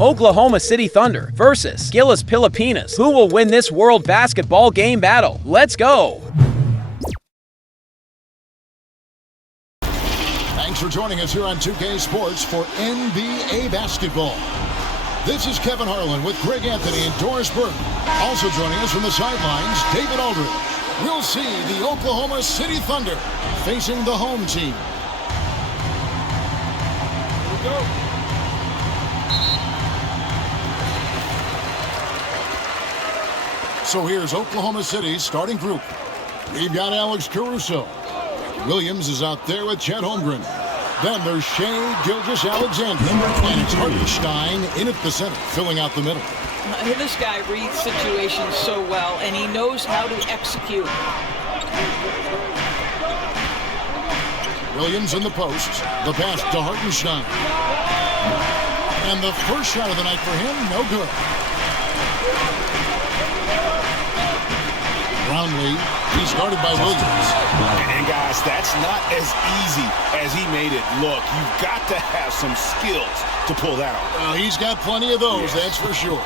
Oklahoma City Thunder versus GILAS Pilipinas. Who will win this World Basketball Game battle? Let's go! Thanks for joining us here on 2K Sports for NBA basketball. This is Kevin Harlan with Greg Anthony and Doris Burton. Also joining us from the sidelines, David Aldridge. We'll see the Oklahoma City Thunder facing the home team. Here we go. So here's Oklahoma City's starting group. We've got Alex Caruso. Williams is out there with Chet Holmgren. Then there's Shai Gilgeous-Alexander. And it's Hartenstein in at the center, filling out the middle. This guy reads situations so well, and he knows how to execute. Williams in the post. The pass to Hartenstein. And the first shot of the night for him, no good. Brownlee, he's guarded by Williams. And guys, that's not as easy as he made it look. You've got to have some skills to pull that off. Well, he's got plenty of those, that's for sure.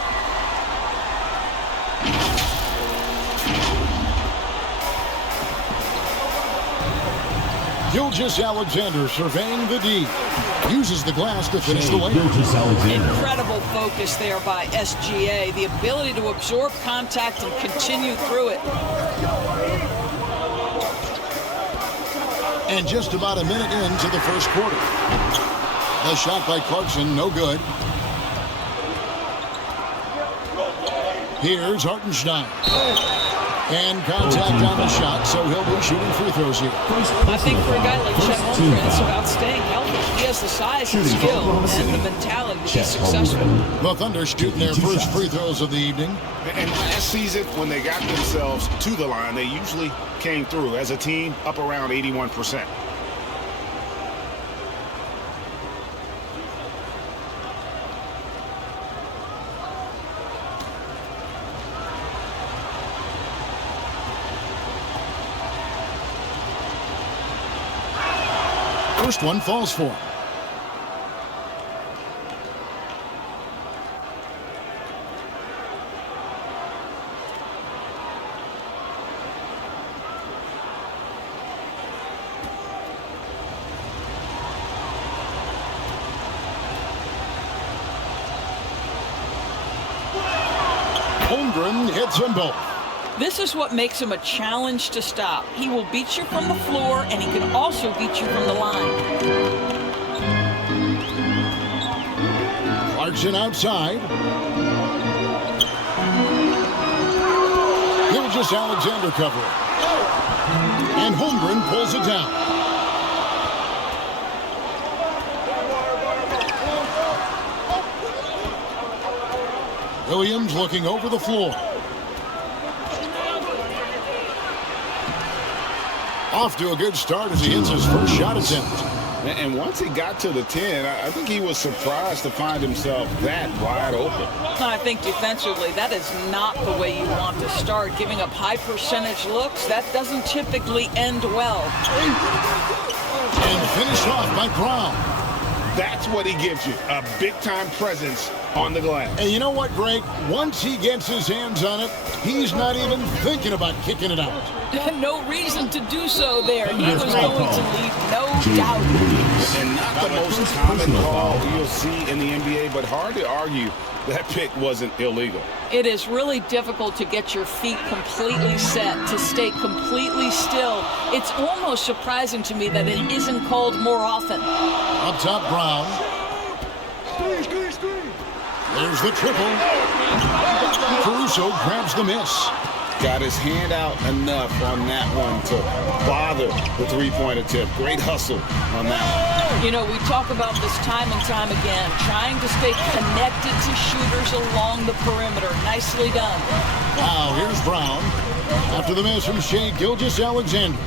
Gilgeous-Alexander surveying the D. Uses the glass to finish the layup. Incredible focus there by SGA. The ability to absorb contact and continue through it. And just about a minute into the first quarter. The shot by Clarkson, no good. Here's Hartenstein. And contact on the shot, so he'll be shooting free throws here. I think for a guy like Chet Holmgren, it's about staying healthy. He has the size and skill and the mentality to be successful. The Thunder shooting their first free throws of the evening. And last season, when they got themselves to the line, they usually came through as a team up around 81%. First one falls for him. Holmgren hits them both. This is what makes him a challenge to stop. He will beat you from the floor, and he can also beat you from the line. Clarkson outside. Gilgeous-Alexander covering. And Holmgren pulls it down. Williams looking over the floor. Off to a good start as he hits his first shot attempt. And once he got to the 10, I think he was surprised to find himself that wide open. I think defensively, that is not the way you want to start. Giving up high percentage looks, that doesn't typically end well. And finished off by Brown. That's what he gives you, a big-time presence on the glass. And you know what, Greg? Once he gets his hands on it, he's not even thinking about kicking it out. No reason to do so there. He was going to leave, no doubt. And not the most common call you'll see in the NBA, but hard to argue that pick wasn't illegal. It is really difficult to get your feet completely set, to stay completely still. It's almost surprising to me that it isn't called more often. Up top, Brown. There's the triple. Caruso grabs the miss. Got his hand out enough on that one to bother the three-point attempt. Great hustle on that one. You know, we talk about this time and time again, trying to stay connected to shooters along the perimeter. Nicely done. Now, here's Brown. After the miss from Shai Gilgeous-Alexander.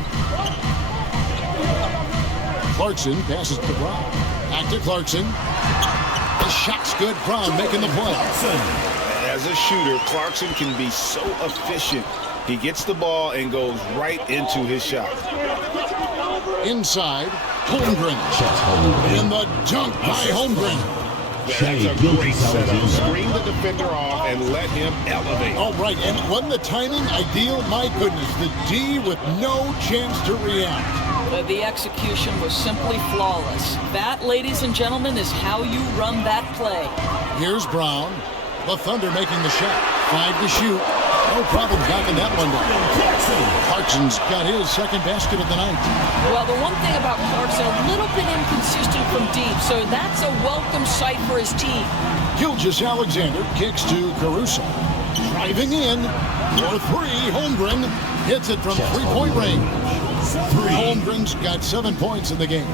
Clarkson passes to Brown. Back to Clarkson. The shot's good. Brown making the play. As a shooter, Clarkson can be so efficient. He gets the ball and goes right into his shot. Inside, Holmgren. And the dunk by Holmgren. That's a great setup. Screen the defender off and let him elevate. All right, and when the timing ideal, my goodness, the D with no chance to react. The execution was simply flawless. That, ladies and gentlemen, is how you run that play. Here's Brown. The Thunder making the shot. 5 to shoot. No problem knocking that one down. Clarkson's got his second basket of the night. Well, the one thing about Clarkson, a little bit inconsistent from deep, so that's a welcome sight for his team. Gilgeous Alexander kicks to Caruso. Driving in for 3. Holmgren hits it from three-point range. Holmgren's got 7 points in the game.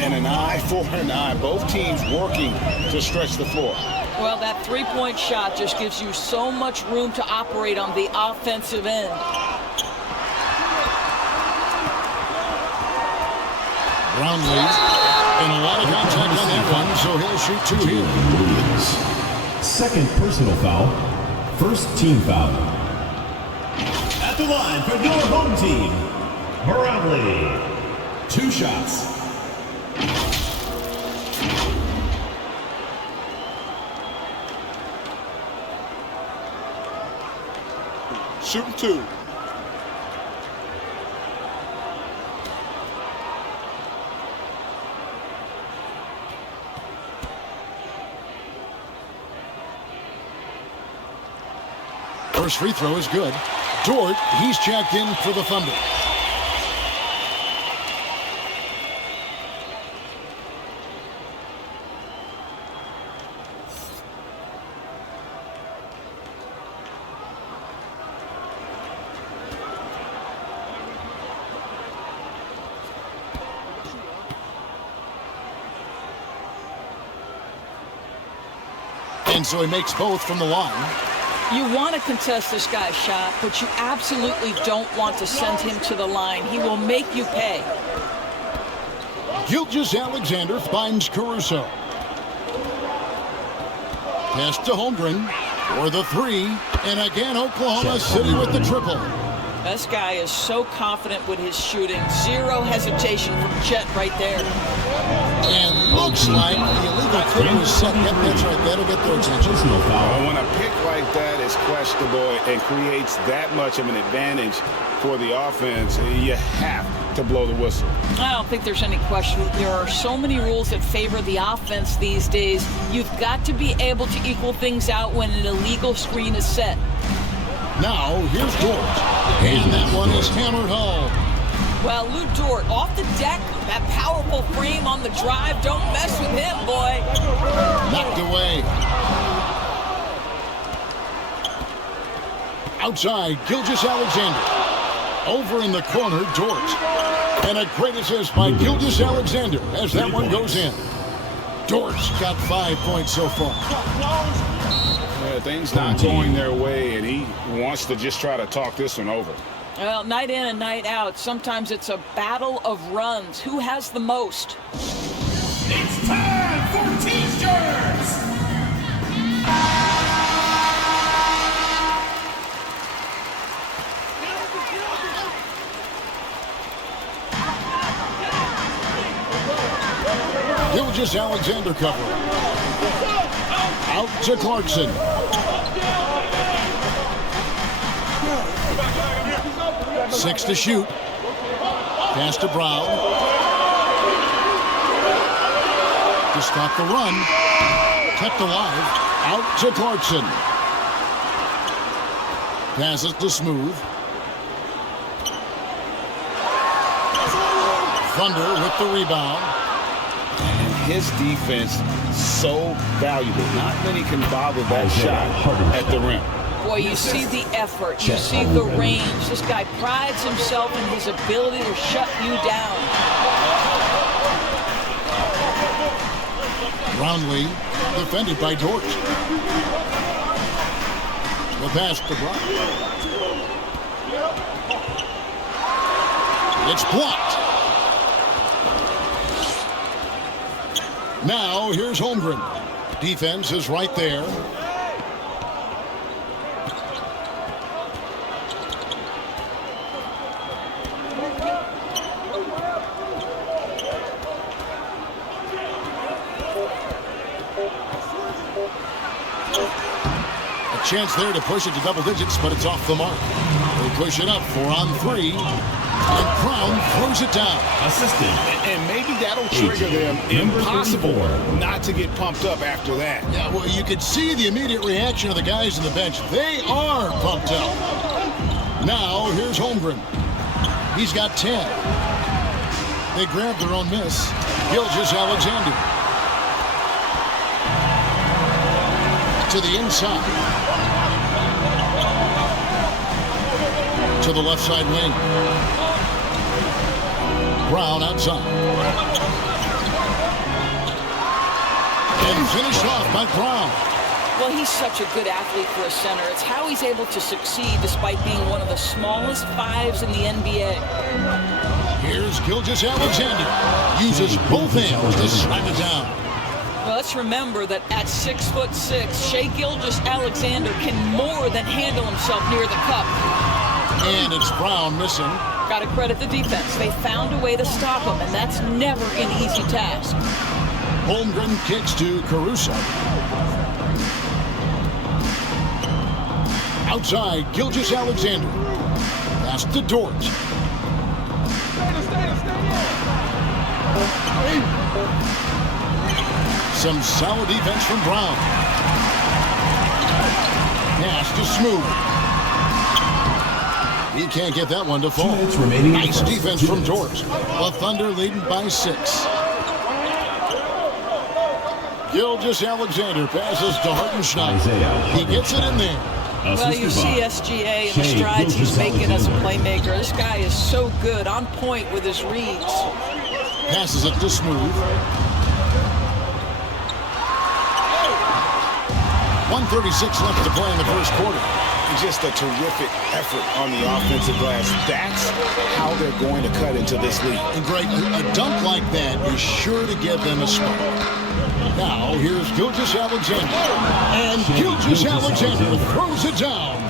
And an eye for an eye. Both teams working to stretch the floor. Well, that three-point shot just gives you so much room to operate on the offensive end. Brownlee, and a lot of contact on that one, so he'll shoot 2 here. Second personal foul. First team foul. At the line for your home team, Brownlee. 2 shots. Shooting 2. First free throw is good. Dort, he's checked in for the Thunder. And so he makes both from the line. You want to contest this guy's shot, but you absolutely don't want to send him to the line. He will make you pay. Gilgeous Alexander finds Caruso. Pass to Holmgren for the 3. And again, Oklahoma City with the triple. This guy is so confident with his shooting. Zero hesitation from Chet right there. And looks like the illegal kick was set. Yep, that's right. That'll get their attention. Well, when a pick like that is questionable and creates that much of an advantage for the offense, you have to blow the whistle. I don't think there's any question. There are so many rules that favor the offense these days. You've got to be able to equal things out when an illegal screen is set. Now, here's Dort. And that one is hammered home. Well, Lou Dort off the deck, that powerful frame on the drive. Don't mess with him, boy. Knocked away. Outside, Gilgeous Alexander. Over in the corner, Dort. And a great assist by Gilgeous Alexander as that one goes in. Dort's got 5 points so far. Things not going their way, and he wants to just try to talk this one over. Well, night in and night out, sometimes it's a battle of runs. Who has the most? It's time for T-shirts! Gilgeous Alexander cover. Out to Clarkson. Six to shoot. Pass to Brown. To stop the run. Kept alive. Out to Clarkson. Passes to Smooth. Thunder with the rebound. His defense so valuable. Not many can bother that shot at the rim. Boy, you see the effort, you see the range. This guy prides himself in his ability to shut you down. Brownlee defended by Dort. The pass to Brown. It's blocked. Now, here's Holmgren. Defense is right there. A chance there to push it to double digits, but it's off the mark. They push it up 4 on 3. And Brown throws it down. Assistant. And maybe that'll trigger them. Impossible not to get pumped up after that. Yeah, well, you could see the immediate reaction of the guys on the bench. They are pumped up. Now, here's Holmgren. He's got 10. They grab their own miss. Gilgeous Alexander. To the inside. To the left side wing. Brown outside. And finished off by Brown. Well, he's such a good athlete for a center. It's how he's able to succeed despite being one of the smallest 5s in the NBA. Here's Gilgeous Alexander. Uses both hands to slam it down. Well, let's remember that at 6'6", Shai Gilgeous-Alexander can more than handle himself near the cup. And it's Brown missing. Got to credit the defense. They found a way to stop him, and that's never an easy task. Holmgren kicks to Caruso. Outside, Gilgeous-Alexander. Pass to Dort. Some solid defense from Brown. Pass to Smooth. He can't get that one to fall. Nice defense from Dort. The Thunder leading by 6. Gilgeous-Alexander passes to Hartenstein. He gets it in there. Well, you see SGA and the strides he's making as a playmaker. This guy is so good, on point with his reads. Passes it to Smooth. 1:36 left to play in the first quarter. Just a terrific effort on the offensive glass. That's how they're going to cut into this league. And Greg, a dunk like that is sure to give them a spark. Now, here's Gilgeous-Alexander. And Gilgeous-Alexander throws it down.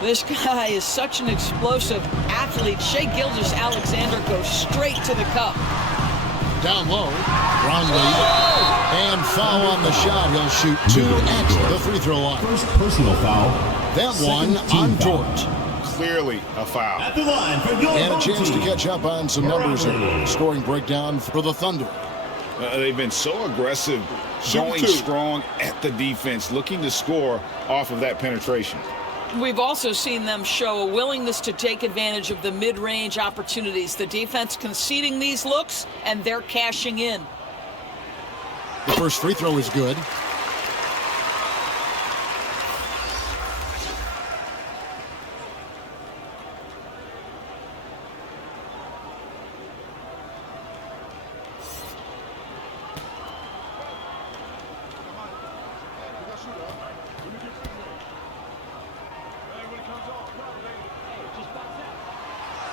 This guy is such an explosive athlete. Shai Gilgeous-Alexander goes straight to the cup. Down low, Brown lead. And foul on the shot. He'll shoot 2 at the free throw line. First personal foul. That one on Dort. Clearly a foul. At the line for your And a chance to team. catch up on some numbers here. Scoring breakdown for the Thunder. They've been so aggressive, going strong at the defense, looking to score off of that penetration. We've also seen them show a willingness to take advantage of the mid-range opportunities. The defense conceding these looks, and they're cashing in. The first free throw is good.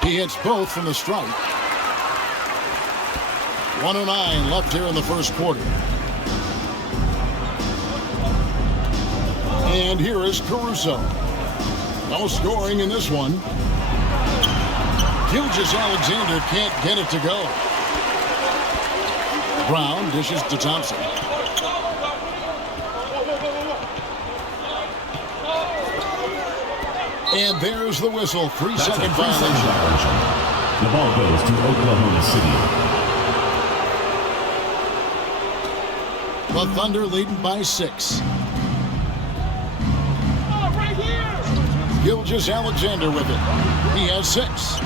He hits both from the stripe. 1:09 left here in the first quarter. And here is Caruso. No scoring in this one. Gilgeous-Alexander can't get it to go. Brown dishes to Thompson. And there's the whistle. 3-second violation. The ball goes to Oklahoma City. The Thunder leading by 6. Gilgeous-Alexander with it. He has 6.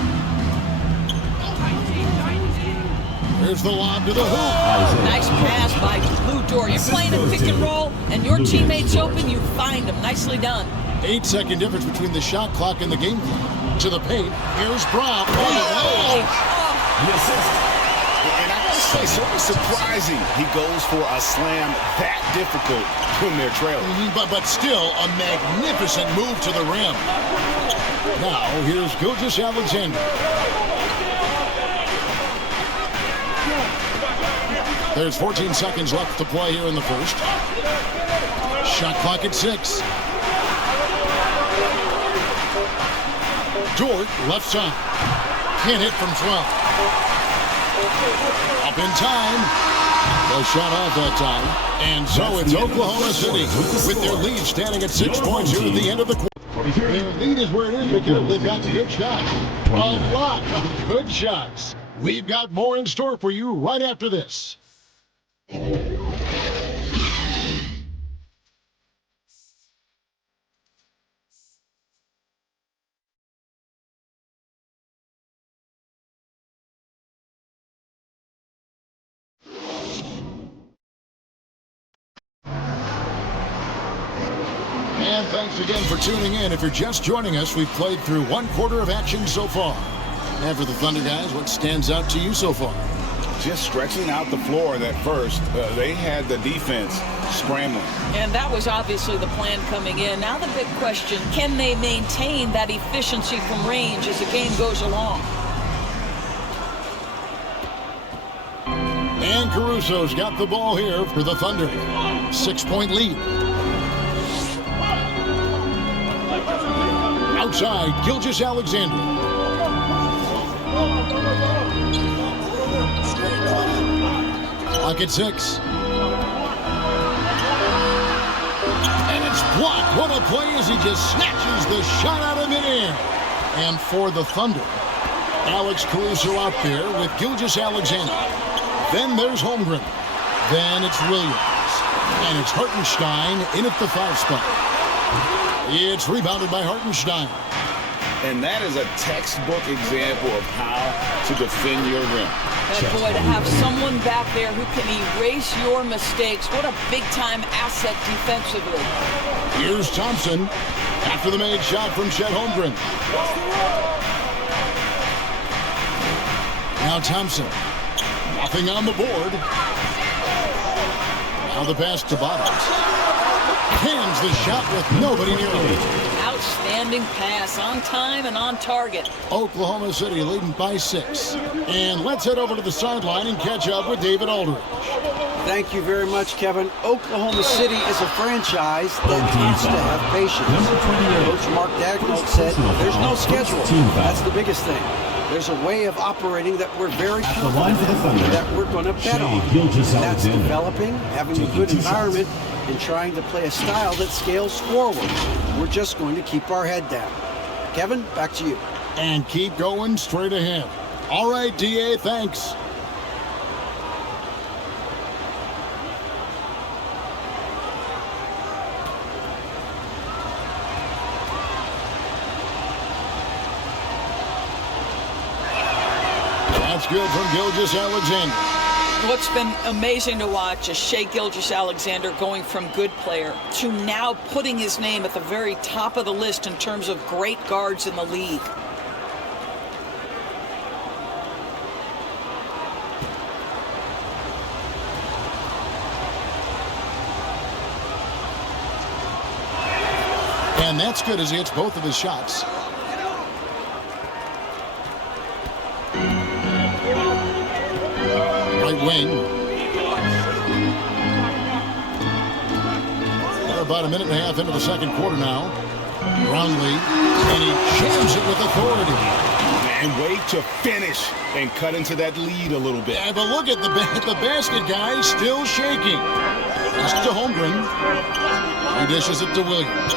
Here's the lob to the hoop. Nice pass by Lou Dort. You're playing a pick and roll, and your teammate's open, you find him. Nicely done. 8-second difference between the shot clock and the game clock. To the paint. Here's Brown. Oh. The assist. And I gotta say, sort of surprising he goes for a slam that difficult when they're trailing. But still a magnificent move to the rim. Now here's Gilgeous-Alexander. There's 14 seconds left to play here in the first. Shot clock at 6. Dort, left side. Can't hit from 12. Up in time. The shot off that time. And so it's Oklahoma City with their lead standing at 6 points here at the end of the quarter. Their lead is where it is because they've got good shots. A lot of good shots. We've got more in store for you right after this. And thanks again for tuning in. If you're just joining us, we've played through one quarter of action so far. And for the Thunder guys, what stands out to you so far? Just stretching out the floor at first. They had the defense scrambling. And that was obviously the plan coming in. Now the big question, can they maintain that efficiency from range as the game goes along? And Caruso's got the ball here for the Thunder. 6-point lead. Outside, Gilgeous-Alexander. Clock at 6. And it's blocked. What a play as he just snatches the shot out of midair. And for the Thunder, Alex Caruso out there with Gilgeous-Alexander. Then there's Holmgren. Then it's Williams. And it's Hartenstein in at the 5 spot. It's rebounded by Hartenstein. And that is a textbook example of how to defend your rim. And boy, to have someone back there who can erase your mistakes, what a big-time asset defensively. Here's Thompson after the made shot from Chet Holmgren. Now Thompson. Nothing on the board. Now the pass to Bottoms. Hands the shot with nobody near him. Outstanding pass, on time and on target. Oklahoma City leading by 6. And let's head over to the sideline and catch up with David Aldridge. Thank you very much, Kevin. Oklahoma City is a franchise that has to have patience. Coach Mark Daigneault said there's no schedule. That's the biggest thing. There's a way of operating that we're very confident in, that we're going to bet on. That's developing, having a good environment, and trying to play a style that scales forward. We're just going to keep our head down. Kevin, back to you. And keep going straight ahead. All right, DA, thanks. That's good from Gilgeous-Alexander. What's been amazing to watch is Shai Gilgeous-Alexander going from good player to now putting his name at the very top of the list in terms of great guards in the league. And that's good as he hits both of his shots. Right wing. We're about a minute and a half into the second quarter now. Brownlee, and he jams it with authority. And wait to finish and cut into that lead a little bit. Yeah, but look at the basket guy still shaking. Pass to Holmgren. He dishes it to Williams.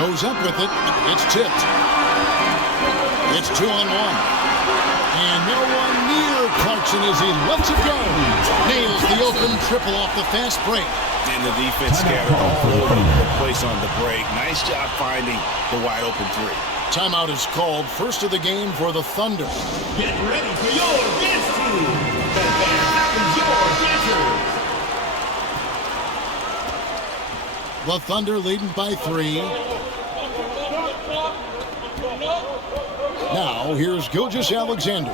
Goes up with it. It's tipped. It's 2-on-1. And no one near Clarkson as he lets it go. Nails the open triple off the fast break. And the defense scattered all over the place on the break. Nice job finding the wide open 3. Timeout is called. First of the game for the Thunder. Get ready for your dance team. The band happens your dancers. The Thunder leading by 3. Now, here's Gilgeous-Alexander.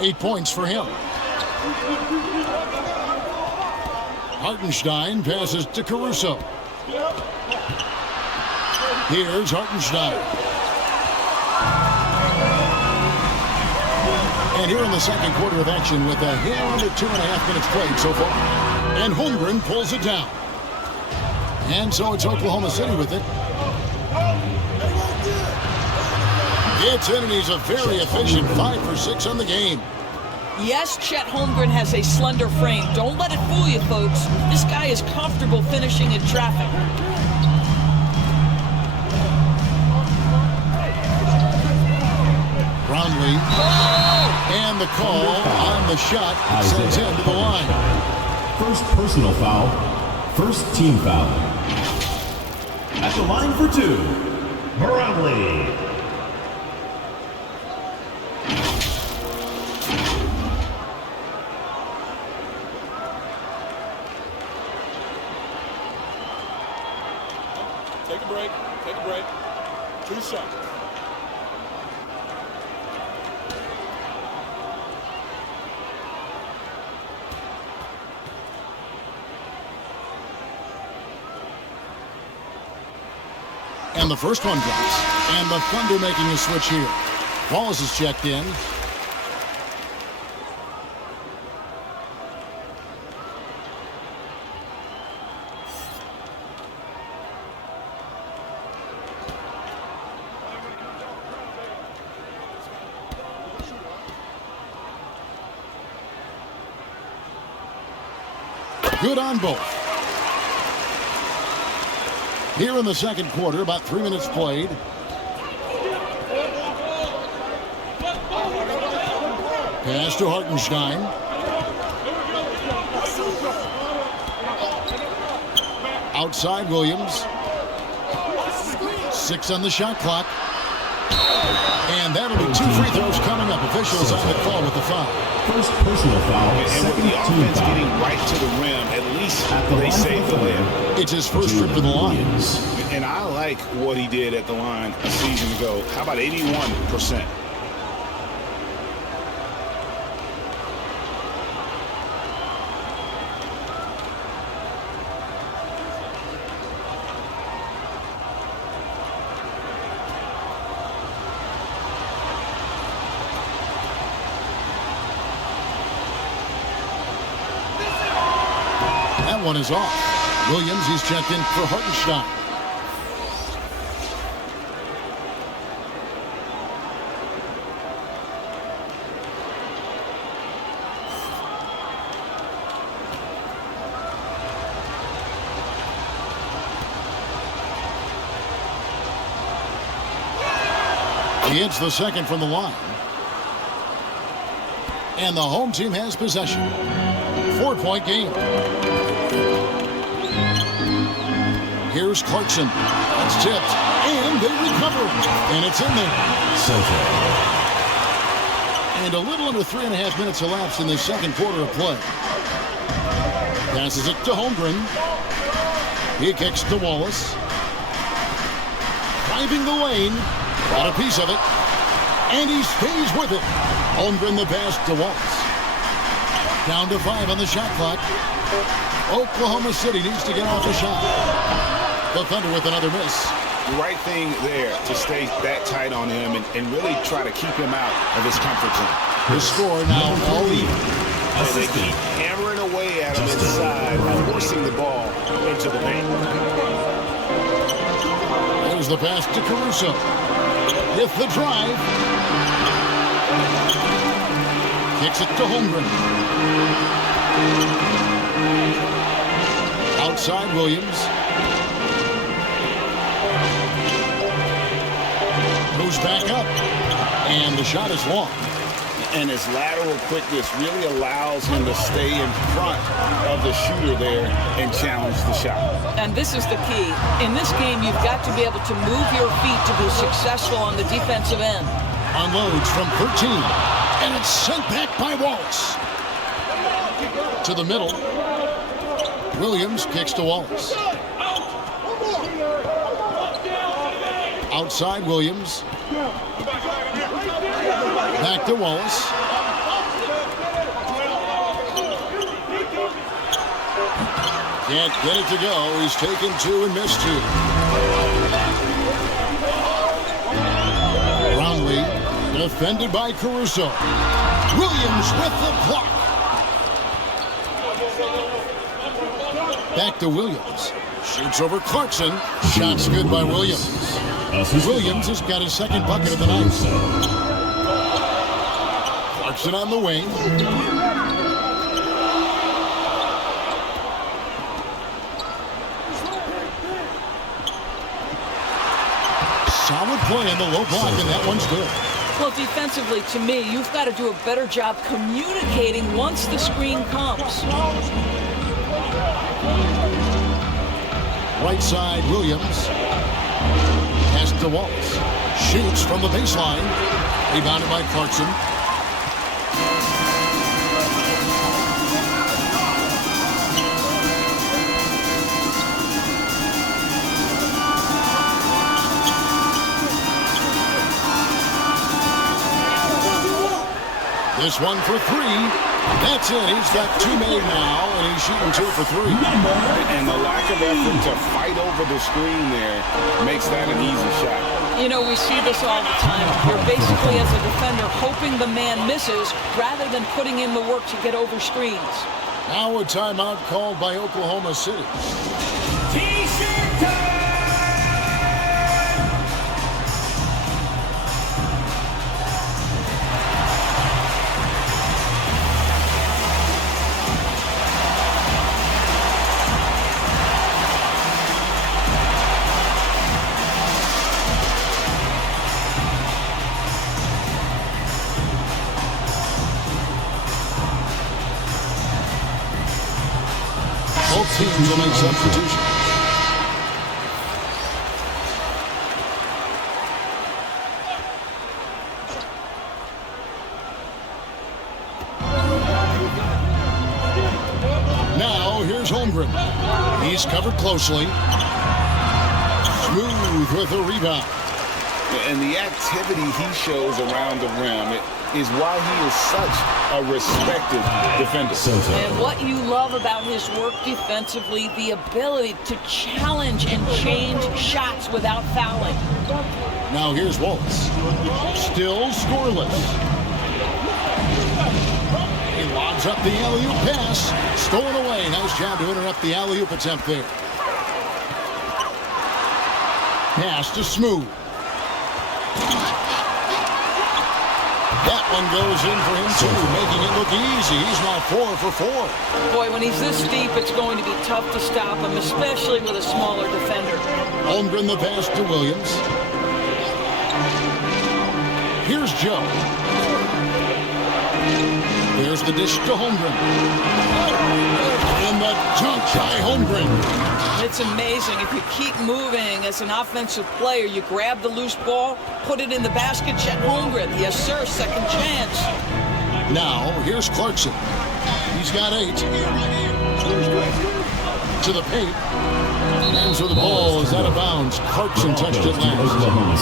8 points for him. Hartenstein passes to Caruso. Here's Hartenstein. And here in the second quarter of action with a hair under 2.5 minutes played so far. And Holmgren pulls it down. And so it's Oklahoma City with it. Gets in, and he's a very efficient 5 for 6 on the game. Yes, Chet Holmgren has a slender frame. Don't let it fool you, folks. This guy is comfortable finishing in traffic. Brownlee. And the call on the shot sends him to the line. First personal foul. First team foul. At the line for 2, Barangay. Take a break. Take a break. 2 shots. And the first one drops. And the Thunder making a switch here. Wallace is checked in. Good on both. Here in the second quarter, about 3 minutes played. Pass to Hartenstein. Outside Williams. 6 on the shot clock. And that'll be 2 free throws coming up. Officials on the call with the foul. First personal foul. And with the offense getting right to the rim, at least they save the layup. It's his first trip to the line. And I like what he did at the line a season ago. How about 81%? That one is off. Williams, he's checked in for Hartenstein. He hits the second from the line. And the home team has possession. 4-point game. Here's Clarkson. That's tipped. And they recover. And it's in there. And a little under 3.5 minutes elapsed in the second quarter of play. Passes it to Holmgren. He kicks to Wallace. Driving the lane. Got a piece of it. And he stays with it. Holmgren the pass to Wallace. Down to 5 on the shot clock. Oklahoma City needs to get off the shot. The Thunder with another miss. The right thing there to stay that tight on him and really try to keep him out of his comfort zone. The score now all even. And they keep hammering away at him inside, forcing the ball into the paint. There's the pass to Caruso. With the drive. Kicks it to Holmgren. Outside Williams. Moves back up. And the shot is long. And his lateral quickness really allows him to stay in front of the shooter there and challenge the shot. And this is the key. In this game, you've got to be able to move your feet to be successful on the defensive end. Unloads from 13. And it's sent back by Wallace. To the middle. Williams kicks to Wallace. Outside Williams. Back to Wallace. Can't get it to go. He's taken 2 and missed 2. Brownlee defended by Caruso. Williams with the block. Back to Williams. Shoots over Clarkson. Shots good by Williams. Williams has got his second bucket of the night. Clarkson on the wing. Solid play in the low block, and that one's good. Well, defensively, to me, you've got to do a better job communicating once the screen comes. Right side, Williams. Pass to Wallace. Shoots from the baseline. Rebounded by Clarkson. This one for three. That's it. He's got two made now, and he's shooting 2 for 3. And the lack of effort to fight over the screen there makes that an easy shot. You know, we see this all the time. You're basically, as a defender, hoping the man misses rather than putting in the work to get over screens. Now a timeout called by Oklahoma City. T-shirt time! Both teams will make substitutions. Now here's Holmgren. He's covered closely. Smooth with a rebound. And the activity he shows around the rim is why he is such a respected defender. And what you love about his work defensively, the ability to challenge and change shots without fouling. Now here's Wallace. Still scoreless. He lobs up the alley-oop pass. Stolen away. Nice job to interrupt the alley-oop attempt there. Pass to Smooth. That one goes in for him too, making it look easy. He's now 4 for 4. Boy, when he's this deep, it's going to be tough to stop him, especially with a smaller defender. Holmgren the pass to Williams. Here's Joe. There's the dish to Holmgren. And the dunk by Holmgren. It's amazing. If you keep moving as an offensive player, you grab the loose ball, put it in the basket, Chet Holmgren. Yes, sir, second chance. Now, here's Clarkson. He's got 8. To the paint. And so the ball is out of bounds. Clarkson touched it last.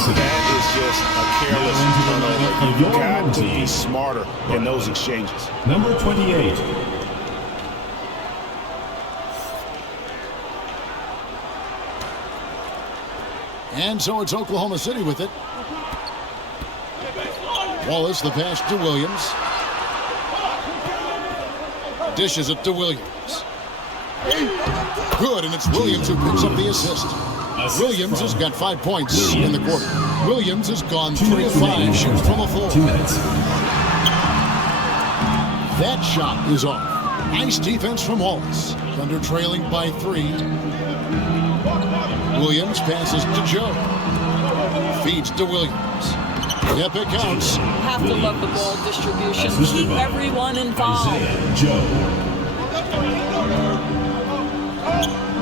That is just a careless turnover. You've got to be smarter in those exchanges. Number 28. And so it's Oklahoma City with it. Wallace the pass to Williams. Dishes it to Williams. Good, and it's Williams who picks up the assist. Williams has got 5 points in the quarter. Williams has gone 3 of 5 shooting from the floor. 2 minutes. That shot is off. Nice defense from Wallace. Thunder trailing by 3. Williams passes to Joe. Feeds to Williams. Yep, it counts. Have to love the ball distribution. Keep everyone involved. Joe.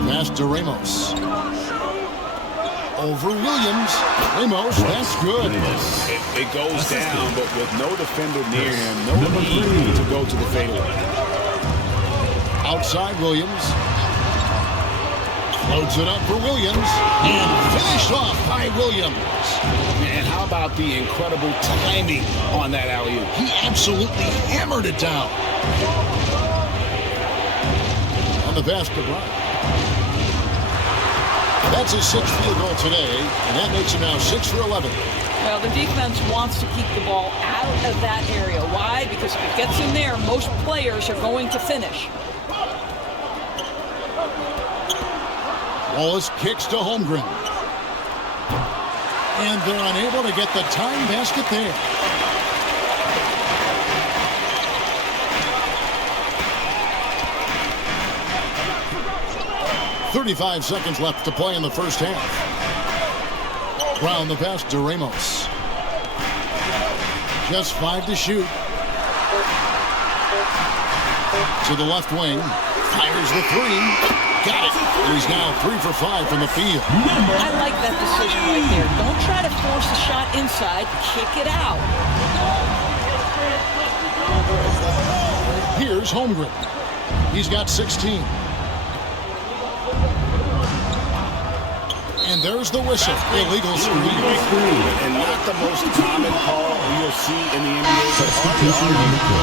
Pass to Ramos. Over Williams. Ramos, that's good. It goes down, but with no defender near him, no need to go to the fadeaway. Outside Williams. Floats it up for Williams. And finished off by Williams. And how about the incredible timing on that alley-oop? He absolutely hammered it down. On the basket line. That's his 6th field goal today, and that makes him now 6 for 11. Well, the defense wants to keep the ball out of that area. Why? Because if it gets in there, most players are going to finish. Wallace kicks to Holmgren. And they're unable to get the tying basket there. .35 seconds left to play in the first half. Brown the pass to Ramos. Just 5 to shoot. To the left wing. Fires the three. Got it. He's now 3 for 5 from the field. I like that decision right there. Don't try to force a shot inside. Kick it out. Here's Holmgren. He's got 16. And there's the whistle. Illegal screen. And not the most common call you'll see in the NBA, but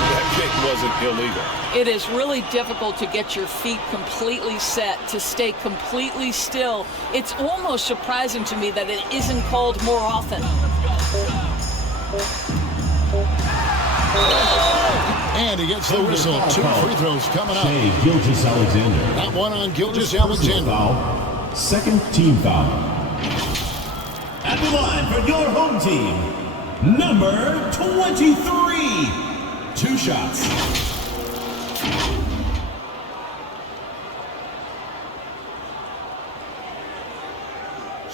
that kick wasn't illegal. It is really difficult to get your feet completely set, to stay completely still. It's almost surprising to me that it isn't called more often. And he gets the whistle. 2 free throws coming up. Gilgeous-Alexander. That one on Gilgeous-Alexander. Second team foul. At the line for your home team, number 23. 2 shots.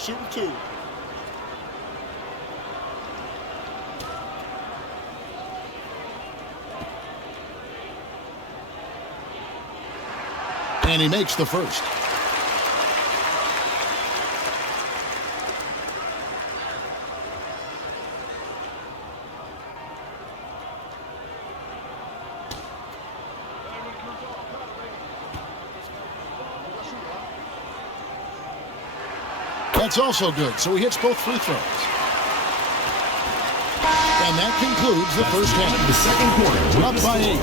Shooting 2. And he makes the first. That's also good, so he hits both free throws. And that concludes the first half. The second quarter. Up by 8.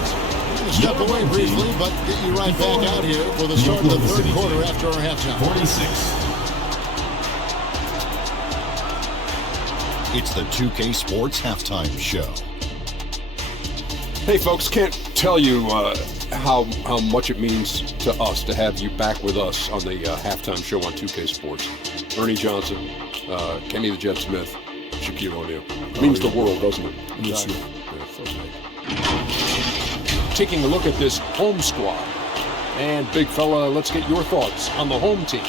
We'll step away briefly, but get you right back out here for the start of the third quarter after our halftime. 46. It's the 2K Sports Halftime Show. Hey, folks, can't tell you how much it means to us to have you back with us on the halftime show on 2K Sports. Ernie Johnson, Kenny the Jet Smith, Shaquille O'Neal. Means the world, doesn't it? Yes, sir. Taking a look at this home squad. And, big fella, let's get your thoughts on the home team.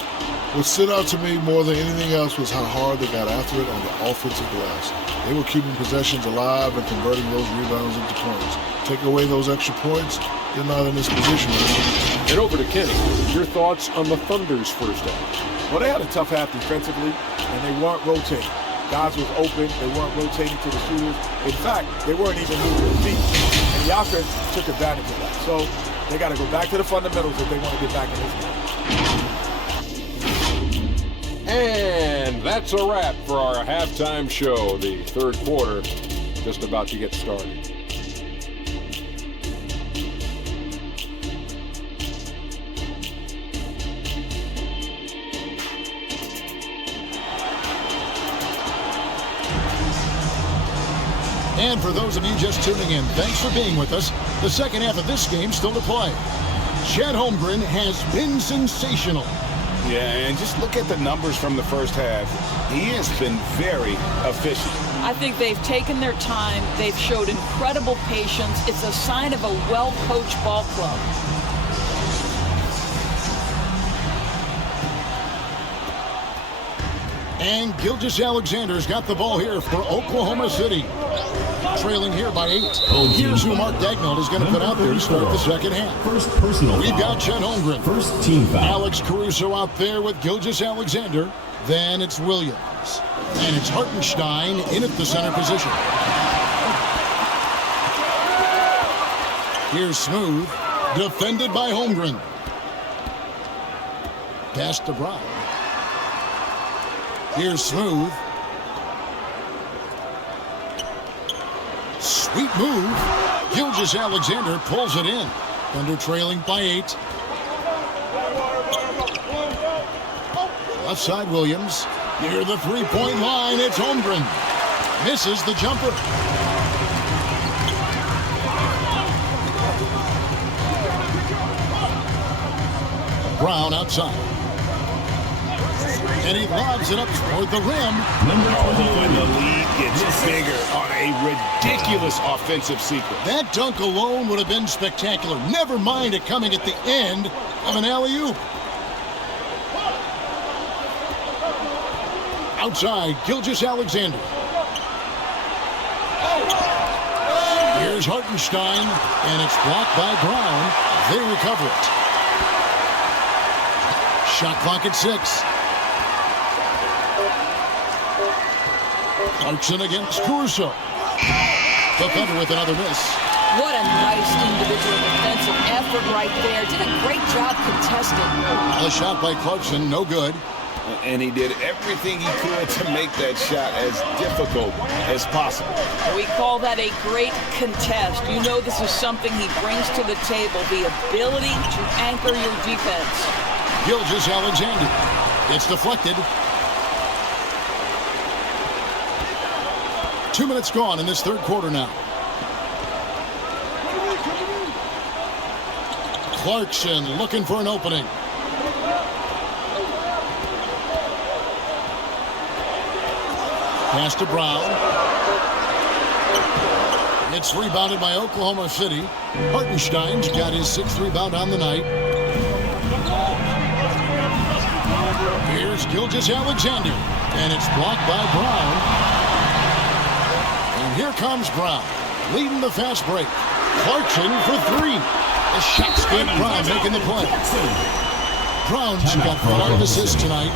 What stood out to me more than anything else was how hard they got after it on the offensive glass. They were keeping possessions alive and converting those rebounds into points. Take away those extra points, they're not in this position. And over to Kenny. Your thoughts on the Thunder's first half. Well, they had a tough half defensively, and they weren't rotating. Guys was open. They weren't rotating to the shooters. In fact, they weren't even moving their feet. And the offense took advantage of that. So they got to go back to the fundamentals if they want to get back in this game. And that's a wrap for our halftime show. The third quarter just about to get started. And for those of you just tuning in, thanks for being with us. The second half of this game still to play. Chet Holmgren has been sensational. Yeah, and just look at the numbers from the first half. He has been very efficient. I think they've taken their time. They've showed incredible patience. It's a sign of a well-coached ball club. And Gilgeous-Alexander's got the ball here for Oklahoma City. Trailing here by 8. Here's who Mark Daigneault is going to put out there to start the second half. First personal We've foul. got Chet Holmgren. First team foul. Alex Caruso out there with Gilgeous-Alexander. Then it's Williams. And it's Hartenstein in at the center position. Here's Smooth. Defended by Holmgren. Pass to Brown. Here's Smooth. Sweet move. Gilgeous-Alexander pulls it in. Thunder trailing by 8. Left side Williams. Near the three-point line, it's Holmgren. Misses the jumper. Brown outside. And he lobs it up toward the rim. And the lead gets bigger on a ridiculous offensive sequence. That dunk alone would have been spectacular. Never mind it coming at the end of an alley-oop. Outside, Gilgeous-Alexander. Here's Hartenstein, and it's blocked by Brown. They recover it. Shot clock at 6. Clarkson against Caruso. The Thunder with another miss. What a nice individual defensive effort right there. Did a great job contesting. A shot by Clarkson, no good. And he did everything he could to make that shot as difficult as possible. We call that a great contest. You know this is something he brings to the table, the ability to anchor your defense. Gilgeous-Alexander. It's deflected. 2 minutes gone in this third quarter now. Clarkson looking for an opening. Pass to Brown. It's rebounded by Oklahoma City. Hartenstein's got his 6th rebound on the night. Here's Gilgeous-Alexander, and it's blocked by Brown. And here comes Brown, leading the fast break. Clarkson for 3. A shot skip, Brown making the play. Brown's got 5 assists tonight.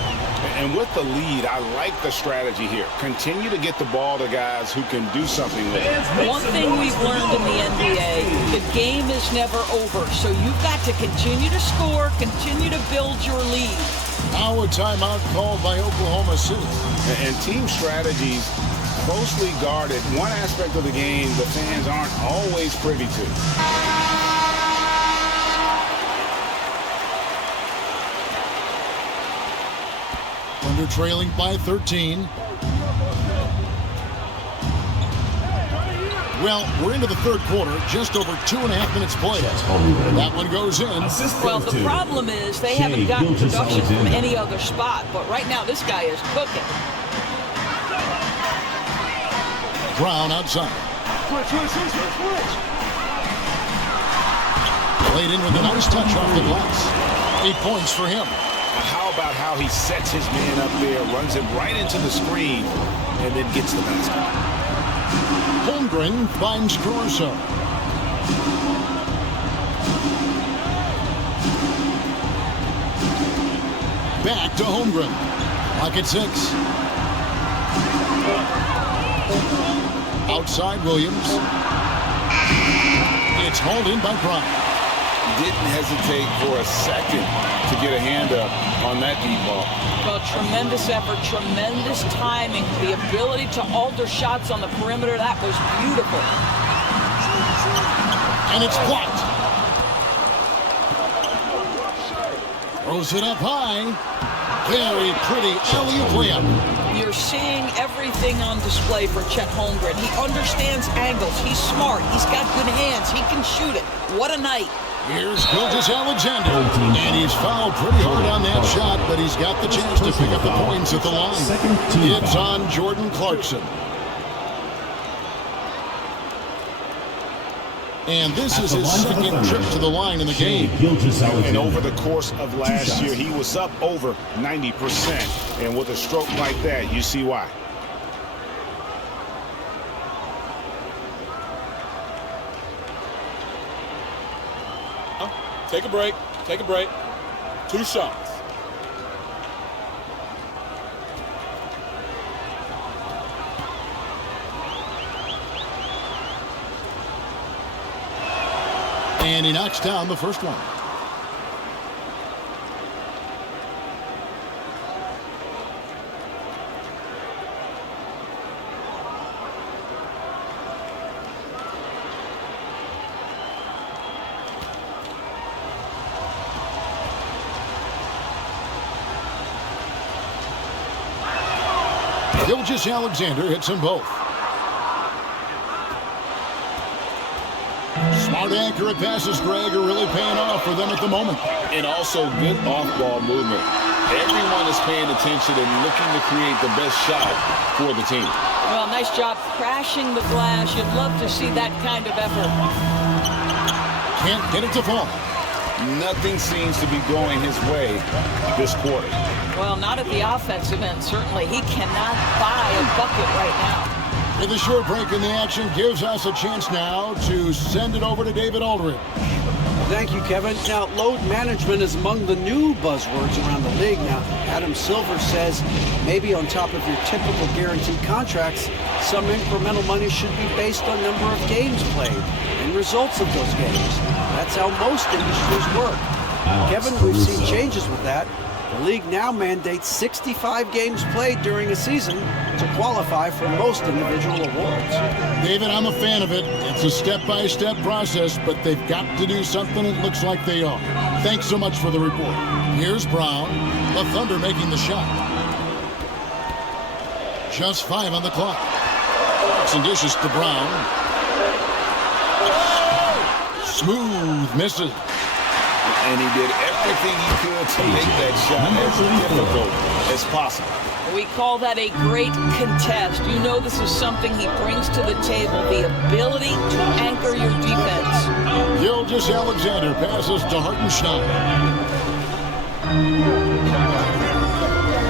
And with the lead, I like the strategy here. Continue to get the ball to guys who can do something with it. One thing we've learned in the NBA, the game is never over. So you've got to continue to score, continue to build your lead. Now a timeout called by Oklahoma City. And team strategies closely guarded. One aspect of the game the fans aren't always privy to. Thunder trailing by 13. Well, we're into the third quarter, just over 2.5 minutes played. That one goes in. Well, the problem is they haven't gotten production from any other spot, but right now this guy is cooking. Brown outside. Played in with a nice touch off the glass. 8 points for him. How about how he sets his man up there, runs him right into the screen, and then gets the basket. Holmgren finds Caruso. Back to Holmgren. Clock at 6. Outside Williams. It's hauled in by Brown. Didn't hesitate for a second to get a hand up on that deep ball. Well, tremendous effort, tremendous timing, the ability to alter shots on the perimeter. That was beautiful. And it's blocked. Throws it up high. Very pretty alley-oop layup. You're seeing everything on display for Chet Holmgren. He understands angles. He's smart. He's got good hands. He can shoot it. What a night. Here's Gilgeous-Alexander, and he's fouled pretty hard on that shot, but he's got the chance to pick up the points at the line. It's on Jordan Clarkson. And this is his second trip to the line in the game. And over the course of last year, he was up over 90%. And with a stroke like that, you see why. Take a break. Take a break. 2 shots. And he knocks down the first one. Gilgeous-Alexander hits them both. Smart, accurate passes, Greg, are really paying off for them at the moment. And also good off-ball movement. Everyone is paying attention and looking to create the best shot for the team. Well, nice job crashing the glass. You'd love to see that kind of effort. Can't get it to fall. Nothing seems to be going his way this quarter. Well, not at the offensive end, certainly. He cannot buy a bucket right now. With a short break in the action, gives us a chance now to send it over to David Aldridge. Thank you, Kevin. Now, load management is among the new buzzwords around the league. Now, Adam Silver says maybe on top of your typical guaranteed contracts, some incremental money should be based on number of games played and results of those games. That's how most industries work. Kevin, we've seen changes with that. The league now mandates 65 games played during a season to qualify for most individual awards. David, I'm a fan of it. It's a step-by-step process, but they've got to do something. It looks like they are. Thanks so much for the report. Here's Brown. The Thunder making the shot. Just 5 on the clock. Some dishes to Brown. Smooth misses. And he did everything he could to make that shot as difficult as possible. We call that a great contest. You know this is something he brings to the table, the ability to anchor your defense. Gilgeous Alexander passes to Hartenstein.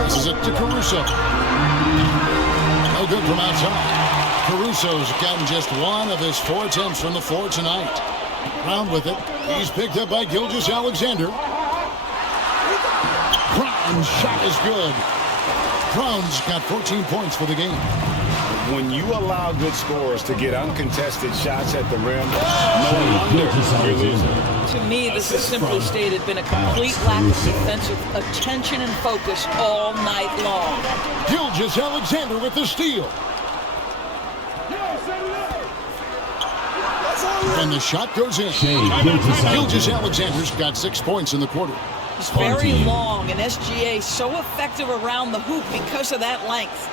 This is it to Caruso. No good from outside. Caruso's gotten just 1 of his 4 attempts from the floor tonight. Brown with it. He's picked up by Gilgeous Alexander. Brown's shot is good. Brown's got 14 points for the game. When you allow good scorers to get uncontested shots at the rim, no wonder you're losing. To me, this has simply stated been a complete lack of defensive attention and focus all night long. Gilgeous Alexander with the steal. And the shot goes in. Gilgeous Alexander's got 6 points in the quarter. He's very long, and SGA so effective around the hoop because of that length.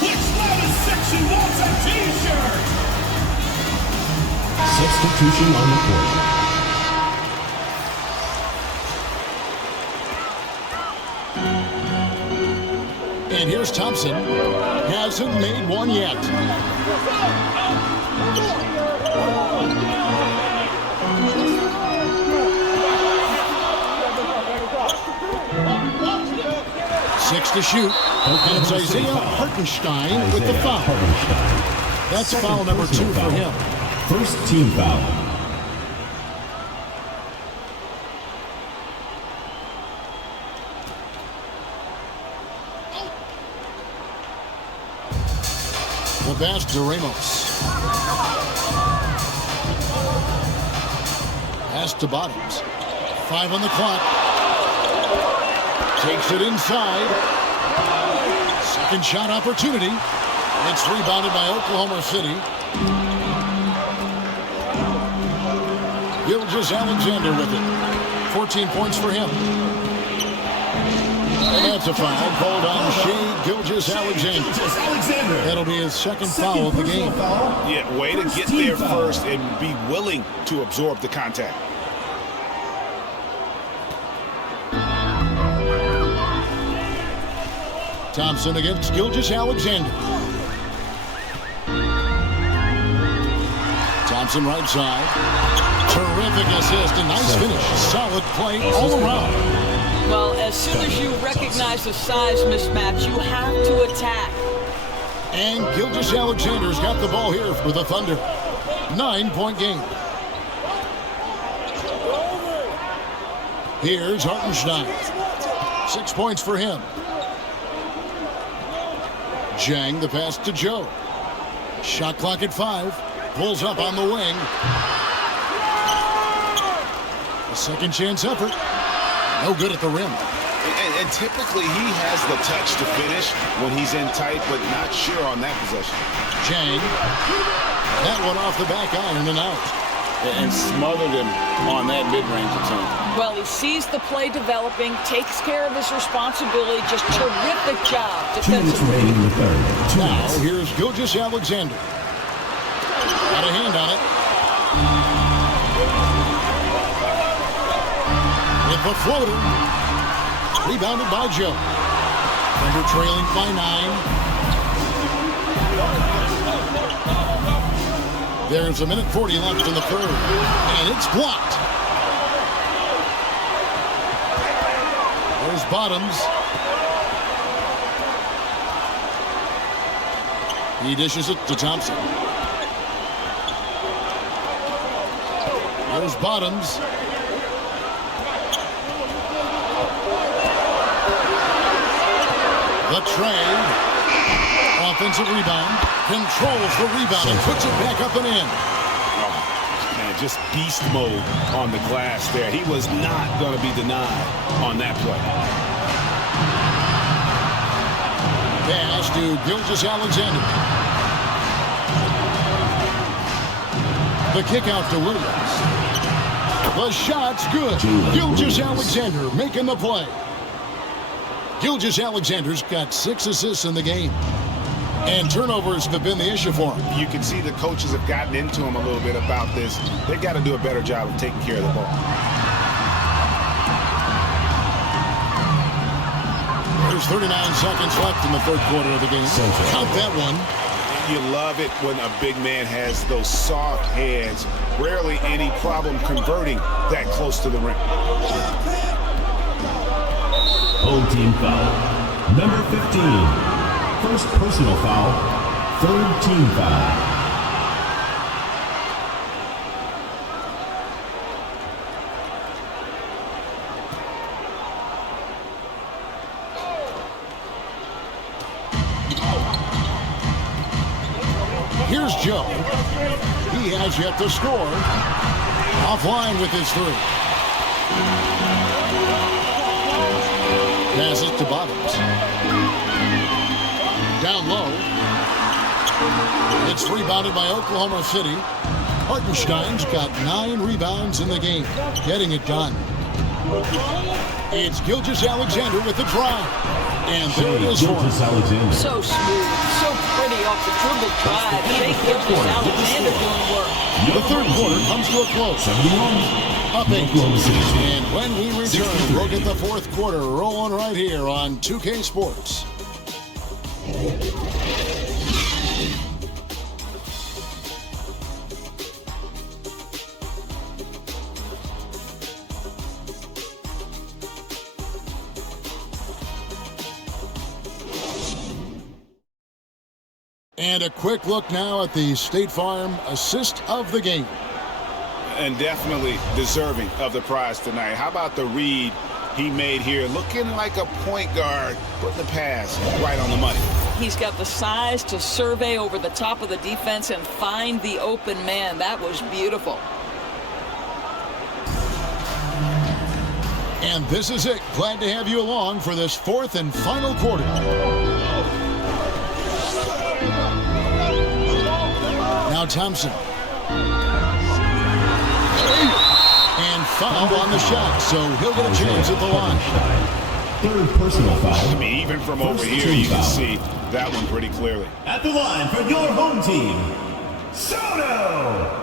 Which loudest section wants a t-shirt? Substitution on the court. And here's Thompson. Hasn't made one yet. Six to shoot. And it's Isaiah Hartenstein with the foul. That's foul number 2 for him. First team foul. The pass to Ramos. Pass to Bottoms. 5 on the clock. Takes it inside. Second shot opportunity. It's rebounded by Oklahoma City. Gilgeous Alexander with it. 14 points for him. That's a foul called on Shai Gilgeous-Alexander. That'll be his second foul of the game. Yeah, way to get there first and be willing to absorb the contact. Thompson against Gilgeous-Alexander. Thompson right side. Terrific assist and nice finish. Solid play all around. Well, as soon as you recognize the size mismatch, you have to attack. And Gilgeous-Alexander's got the ball here for the Thunder. 9-point game. Here's Hartenstein. 6 points for him. Jang the pass to Joe. Shot clock at 5. Pulls up on the wing. A second chance effort. No good at the rim. And typically he has the touch to finish when he's in tight, but not sure on that possession. Jang. That one off the back iron and out. And smothered him on that mid-range attempt. Well, he sees the play developing, takes care of his responsibility. Just terrific job defensively. Now, here's Gilgeous-Alexander. Got a hand on it. With The floater. Rebounded by Joe. Thunder trailing by 9. There's a minute 40 left in the third. And it's blocked. There's Bottoms. He dishes it to Thompson. There's Bottoms. The trade. Offensive rebound. Controls the rebound and puts it back up and in. Oh, man, just beast mode on the glass there. He was not going to be denied on that play. Pass to Gilgeous-Alexander. The kick out to Williams. The shot's good. Gilgeous-Alexander making the play. Gilgeous-Alexander's got 6 assists in the game. And turnovers have been the issue for him. You can see the coaches have gotten into him a little bit about this. They've got to do a better job of taking care of the ball. There's 39 seconds left in the third quarter of the game. Count that one. You love it when a big man has those soft hands. Rarely any problem converting that close to the rim. Home team foul. Number 15. First personal foul. Third team foul. Here's Joe. He has yet to score. Offline with his 3. Pass it to Bottoms. Down low. It's rebounded by Oklahoma City. Hartenstein's got 9 rebounds in the game. Getting it done. It's Gilgeous-Alexander with the drive. And there it is for him. So smooth, so pretty off the dribble drive. Shea Gilgeous-Alexander doing work. The third quarter comes to a close. 71. Up 8. And when we return, we'll get the fourth quarter rolling right here on 2K Sports. And a quick look now at the State Farm assist of the game. And definitely deserving of the prize tonight. How about the read he made here? Looking like a point guard, putting the pass right on the money. He's got the size to survey over the top of the defense and find the open man. That was beautiful. And this is it. Glad to have you along for this fourth and final quarter. Now Thompson. And foul on the shot, so he'll get a chance at the line. Third personal foul. I mean, even from over here, you can see that one pretty clearly. At the line for your home team, Soto!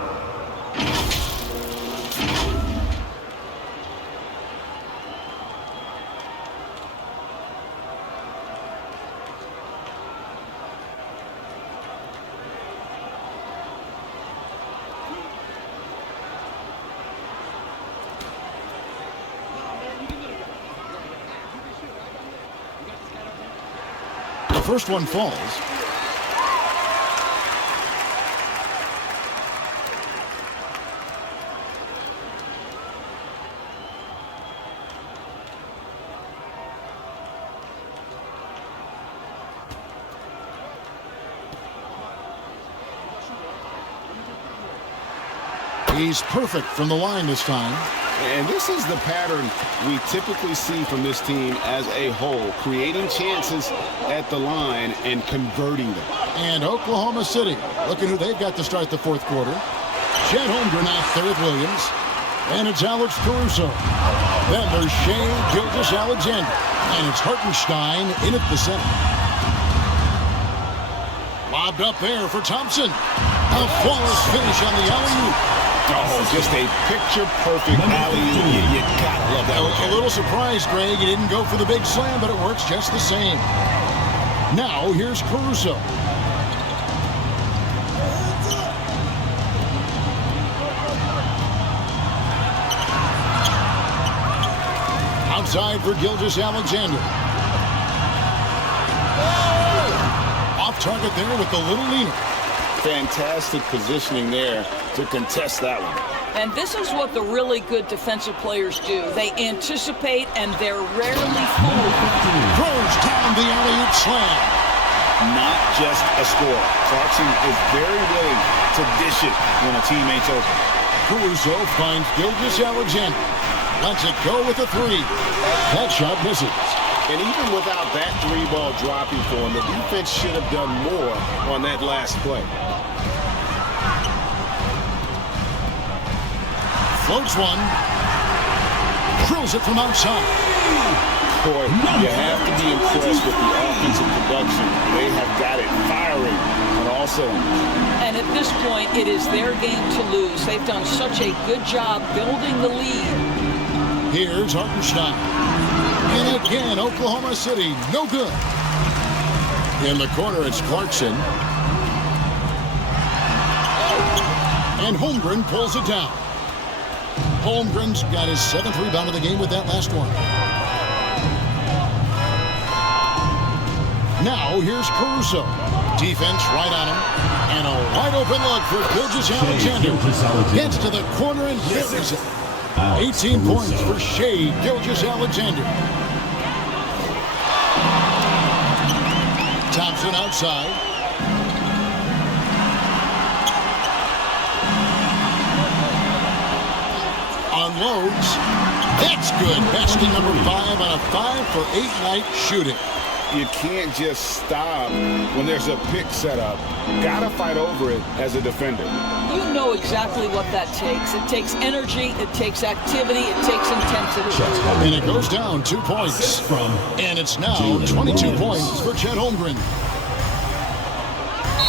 First one falls. He's perfect from the line this time. And this is the pattern we typically see from this team as a whole, creating chances at the line and converting them. And Oklahoma City, looking who they've got to start the fourth quarter. Chet Holmgren out there with Williams. And it's Alex Caruso. Then there's Shea Gilgeous-Alexander. And it's Hartenstein in at the center. Lobbed up there for Thompson. A flawless finish on the alley-oop. Oh, just a picture-perfect alley-oop. You gotta love that. A little surprised, Greg. He didn't go for the big slam, but it works just the same. Now, here's Caruso. Outside for Gilgeous-Alexander. Off target there with the little leaner. Fantastic positioning there to contest that one. And this is what the really good defensive players do. They anticipate, and they're rarely fooled. Throws down the alley-oop slam. Not just a score. Clarkson is very willing to dish it when a teammate's open. Caruso finds Gilgeous-Alexander. Lets it go with a three. That shot misses. And even without that three ball dropping for him, the defense should have done more on that last play. Floats one. Drills it from outside. Boy, you have to be impressed with the offensive production. They have got it firing on all cylinders. And at this point, it is their game to lose. They've done such a good job building the lead. Here's Hartenstein. And again, Oklahoma City, no good. In the corner, it's Clarkson. And Holmgren pulls it down. Holmgren's got his 7th rebound of the game with that last one. Now, here's Caruso. Defense right on him. And a wide open look for Gilgeous-Alexander. Gets to the corner and buries it. 18 points for Shai Gilgeous-Alexander. Thompson outside. Unloads. That's good. Basket number 5 on a 5-for-8 night shooting. You can't just stop when there's a pick set up. Gotta fight over it as a defender. You know exactly what that takes. It takes energy, it takes activity, it takes intensity. And it goes down 2 points. And it's now 22 points for Chet Holmgren.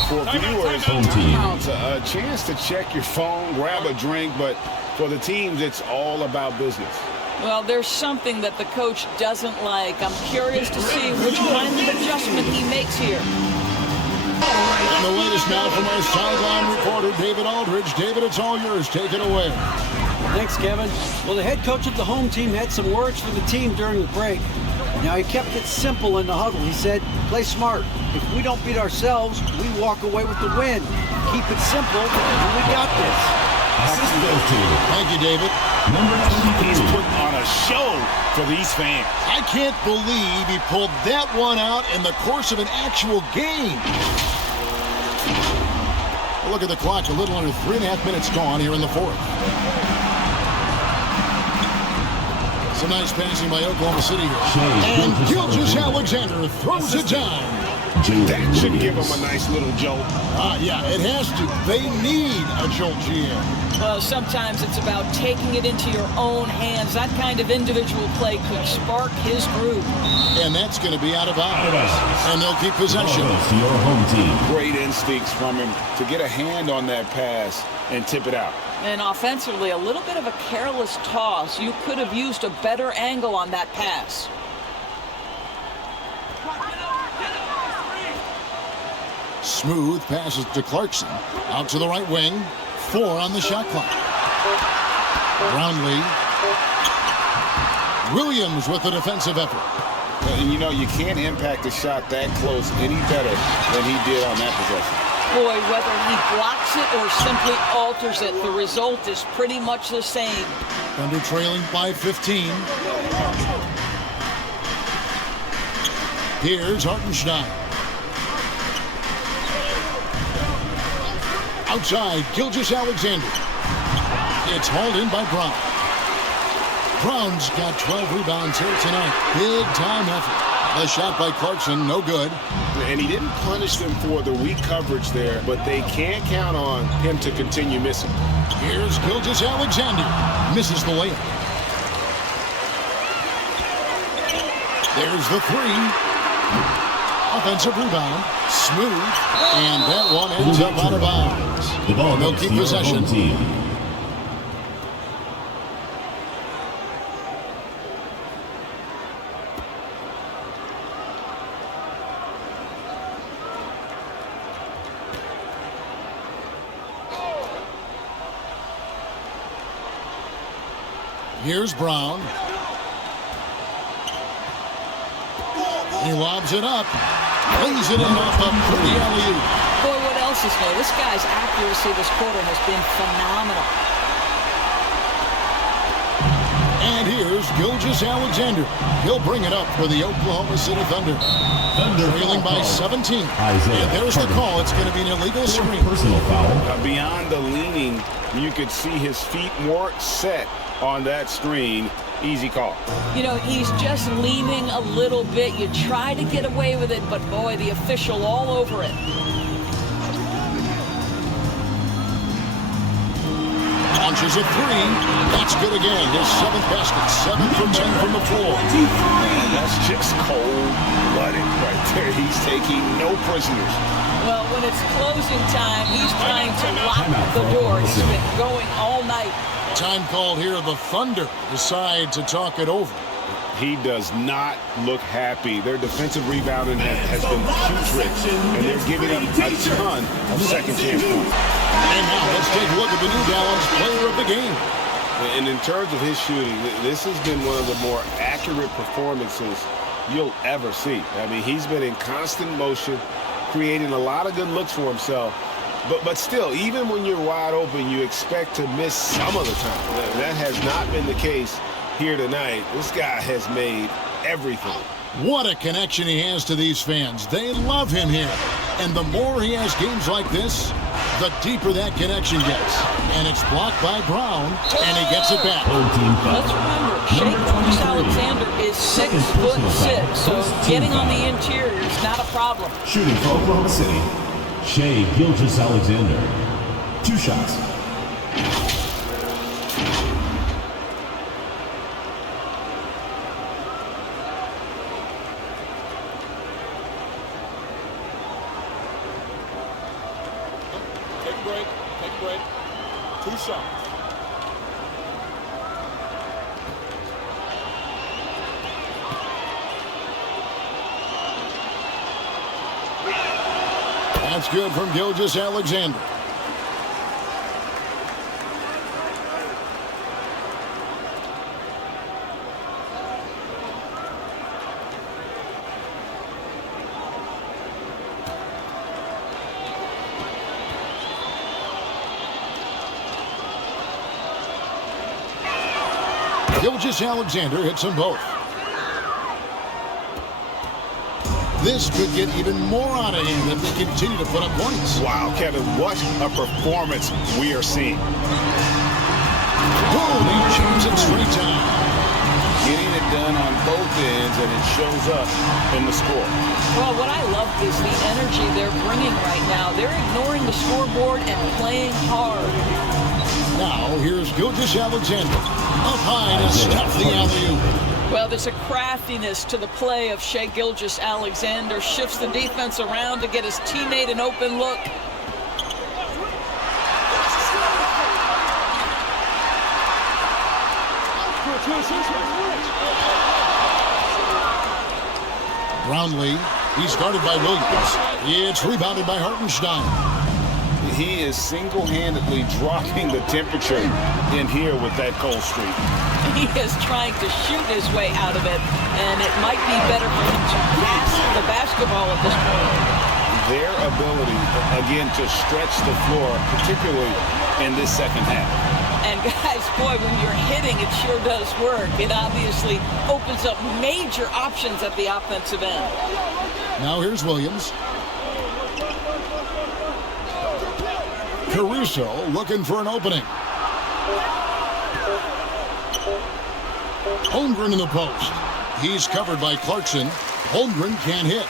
For viewers, timeout's a chance to check your phone, grab a drink, but for the teams, it's all about business. Well, there's something that the coach doesn't like. I'm curious to see which kind of adjustment he makes here. And the latest now from our sideline reporter, David Aldridge. David, it's all yours. Take it away. Thanks, Kevin. Well, the head coach of the home team had some words for the team during the break. Now, he kept it simple in the huddle. He said, play smart. If we don't beat ourselves, we walk away with the win. Keep it simple, and we got this. Thank you, David. He's putting on a show for these fans. I can't believe he pulled that one out in the course of an actual game. Look at the clock. A little under 3.5 minutes gone here in the fourth. Some nice passing by Oklahoma City here. And Gilgeous-Alexander throws it down. That should give them a nice little jolt. Yeah, it has to. They need a jolt, GM. Well, sometimes it's about taking it into your own hands. That kind of individual play could spark his groove. And that's going to be out of bounds. And they'll keep possession. Your home team. Great instincts from him to get a hand on that pass and tip it out. And offensively, a little bit of a careless toss. You could have used a better angle on that pass. Smooth passes to Clarkson. Out to the right wing. 4 on the shot clock. Brownlee. Williams with the defensive effort. And you know, you can't impact a shot that close any better than he did on that possession. Boy, whether he blocks it or simply alters it, the result is pretty much the same. Thunder trailing by 15. Here's Hartenstein. Outside, Gilgeous-Alexander. It's hauled in by Brown. Brown's got 12 rebounds here tonight. Big time effort. The shot by Clarkson, no good. And he didn't punish them for the weak coverage there, but they can't count on him to continue missing. Here's Gilgeous-Alexander. Misses the layup. There's the 3. Offensive rebound. Smooth. And that one ends up out of bounds. The ball They'll keep possession. Here's Brown. He lobs it up. Lays it in off a pretty alley-oop. Boy, what else is new? This guy's accuracy this quarter has been phenomenal. And here's Gilgeous-Alexander. He'll bring it up for the Oklahoma City Thunder. Trailing by 17. And there's the call. It's going to be an illegal screen. Personal foul. Beyond the leaning, you could see his feet weren't set on that screen. Easy call. You know, he's just leaning a little bit. You try to get away with it, but boy, the official all over it. Launches a three. That's good again. His 7th basket. 7 for 10 from the floor. And that's just cold-blooded right there. He's taking no prisoners. Well, when it's closing time, he's trying to lock the door. He's been going all night. Time called here. The Thunder decide to talk it over. He does not look happy. Their defensive rebounding has been putrid, and they're giving up a ton of second chance points. And now let's take a look at the New Balance player of the game. And in terms of his shooting, this has been one of the more accurate performances you'll ever see. I mean, he's been in constant motion, creating a lot of good looks for himself. But still, even when you're wide open, you expect to miss some of the time. That has not been the case here tonight. This guy has made everything. What a connection he has to these fans. They love him here. And the more he has games like this, the deeper that connection gets. And it's blocked by Brown, and he gets it back. Let's remember, Shea Gilgeous-Alexander is 6'6", so getting on the interior is not a problem. Shooting for Oklahoma City, Shea Gilgeous-Alexander. 2 shots. Take a break. Take a break. 2 shots. That's good from Gilgeous-Alexander. Gilgeous-Alexander hits them both. This could get even more out of him if they continue to put up points. Wow, Kevin, what a performance we are seeing. Boom, he jams it straight down. Getting it done on both ends, and it shows up in the score. Well, what I love is the energy they're bringing right now. They're ignoring the scoreboard and playing hard. Now, here's Gilgeous-Alexander. Up high to stop the alley-oop. Well, there's a craftiness to the play of Shea Gilgeous-Alexander. Shifts the defense around to get his teammate an open look. Brownlee, he's guarded by Williams. It's rebounded by Hartenstein. He is single-handedly dropping the temperature in here with that cold streak. He is trying to shoot his way out of it, and it might be better for him to pass the basketball at this point. Their ability, again, to stretch the floor, particularly in this second half. And guys, boy, when you're hitting, it sure does work. It obviously opens up major options at the offensive end. Now here's Williams. Caruso looking for an opening. Holmgren in the post. He's covered by Clarkson. Holmgren can't hit.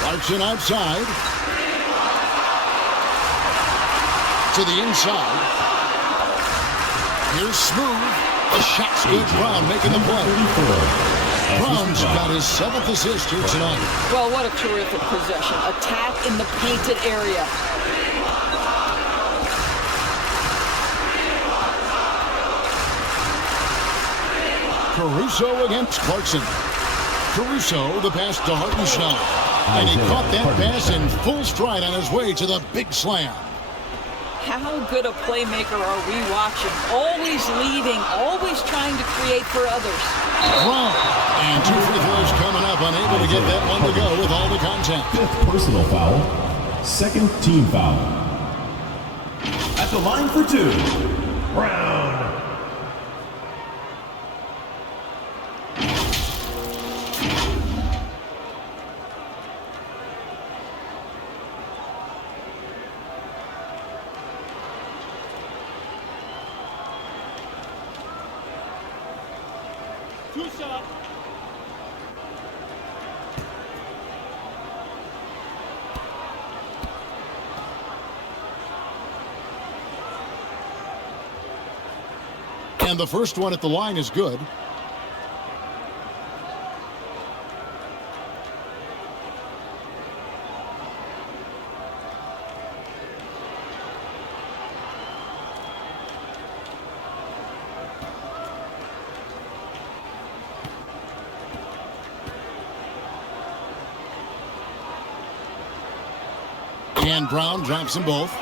Clarkson outside. To the inside. Here's Smooth. The shot's good. Brown making the play. Brown's got his 7th assist here tonight. Well, what a terrific possession. Attack in the painted area. Caruso against Clarkson. Caruso, the pass to Hartenstein. And he caught that pass in full stride on his way to the big slam. How good a playmaker are we watching? Always leading, always trying to create for others. Wrong. And 2 free throws coming up, unable to get that one to go with all the contact. 5th personal foul. 2nd team foul. At the line for 2, Brown. And the first one at the line is good. And Brown drops them both.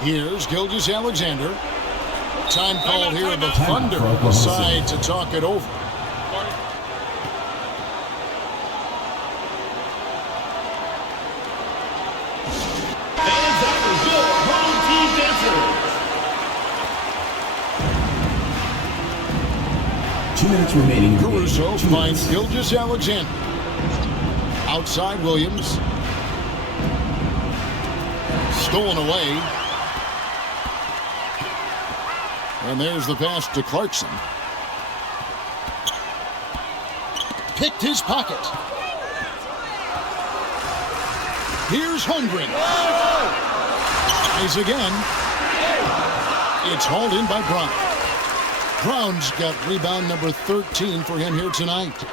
Here's Gilgeous Alexander. Time called here, and the Thunder decide to talk it over. And that was your home team dancers. 2 minutes remaining. Caruso finds Gilgeous Alexander. Outside Williams. Stolen away. And there's the pass to Clarkson. Picked his pocket. Here's Holmgren. Tries again. It's hauled in by Brown. Brown's got rebound number 13 for him here tonight.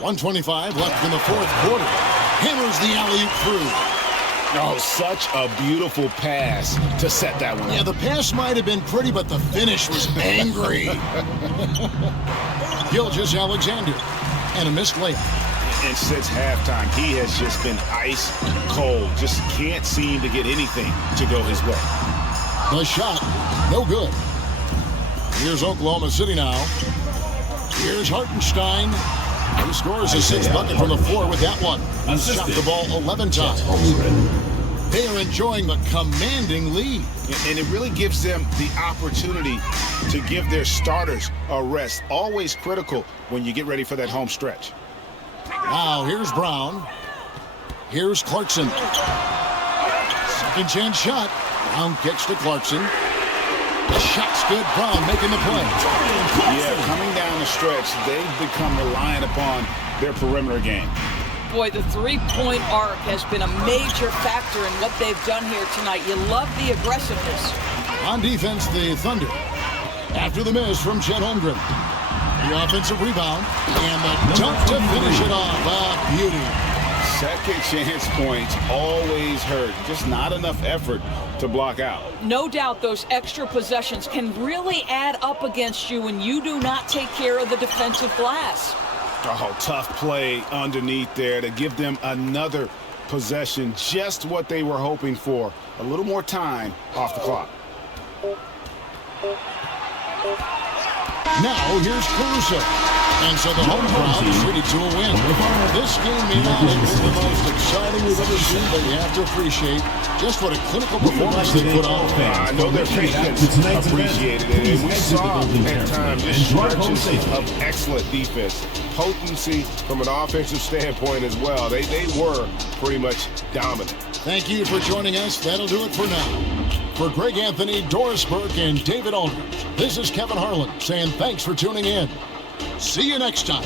1:25 left in the 4th quarter. Hammers the alley-oop through. Oh, such a beautiful pass to set that one up. Yeah, the pass might have been pretty, but the finish was angry. Gilgeous Alexander. And a missed layup. And since halftime, he has just been ice cold. Just can't seem to get anything to go his way. The shot, no good. Here's Oklahoma City now. Here's Hartenstein. He scores a 6th bucket from the floor with that one. He shot the ball 11 times. They are enjoying the commanding lead. And it really gives them the opportunity to give their starters a rest. Always critical when you get ready for that home stretch. Now here's Brown. Here's Clarkson. Second chance shot. Brown kicks to Clarkson. The shot's good. Brown making the play. Yeah, coming down the stretch, they've become reliant upon their perimeter game. Boy, the three-point arc has been a major factor in what they've done here tonight. You love the aggressiveness. On defense, the Thunder. After the miss from Chet Holmgren. The offensive rebound. And the dunk to finish it off. Ah, beauty. Second chance points always hurt. Just not enough effort to block out. No doubt those extra possessions can really add up against you when you do not take care of the defensive glass. Oh, tough play underneath there to give them another possession. Just what they were hoping for. A little more time off the clock. Now here's Caruso. And so the home crowd is ready to a win. This game may not have been the most exciting we've ever seen, but you have to appreciate just what a clinical performance they put on. I know their fans appreciated it. And we saw at times just stretches of excellent defense. Potency from an offensive standpoint as well. They were pretty much dominant. Thank you for joining us. That'll do it for now. For Greg Anthony, Doris Burke, and David Aldridge, this is Kevin Harlan saying thanks for tuning in. See you next time.